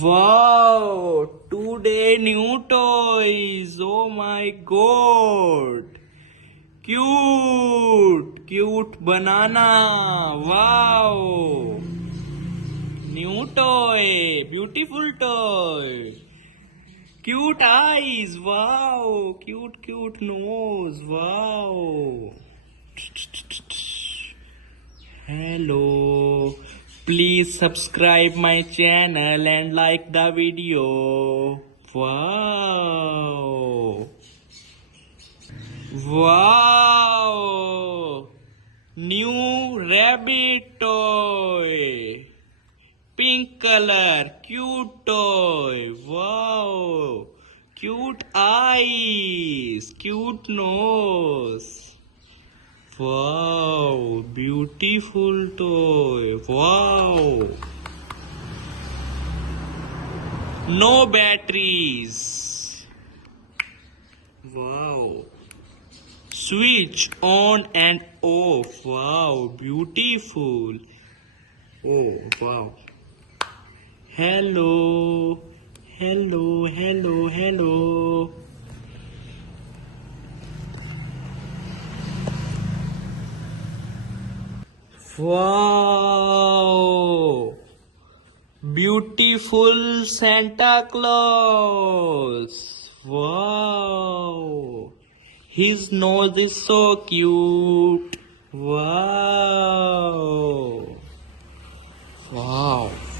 Wow, today new toys. Oh my god. Cute banana. Wow. New toy, beautiful toy. Cute eyes. Wow, cute nose. Wow. Hello. Please subscribe my channel and like the video. Wow. Wow. New rabbit toy. Pink color. Cute toy. Wow. Cute eyes. Cute nose. Wow, beautiful toy. Wow. No batteries. Wow. Switch on and off. Wow, beautiful. Oh, wow. Hello. Hello. Wow! Beautiful Santa Claus! Wow! His nose is so cute! Wow!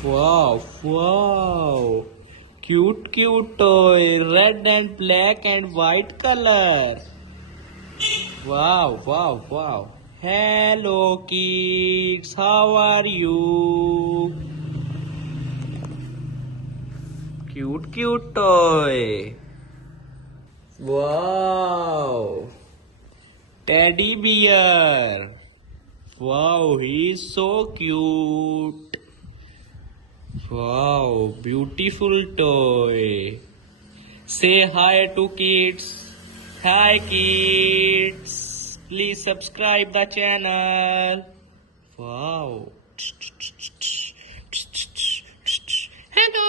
Wow! Cute toy, red and black and white color. Wow. Hello kids, how are you? Cute toy. Wow. Teddy bear. Wow, he's so cute. Wow, beautiful toy. Say hi to kids. Hi kids. Please subscribe the channel. Wow. Hello.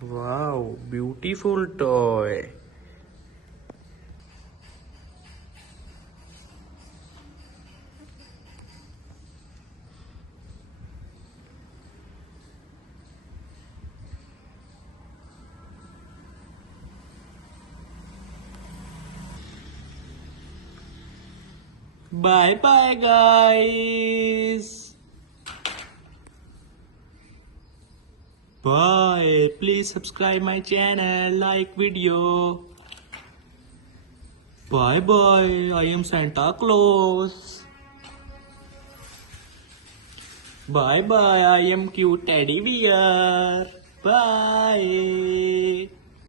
Wow, beautiful toy. Bye guys. Bye. Please subscribe my channel, like video. Bye. I am Santa Claus. Bye. I am cute teddy bear. Bye.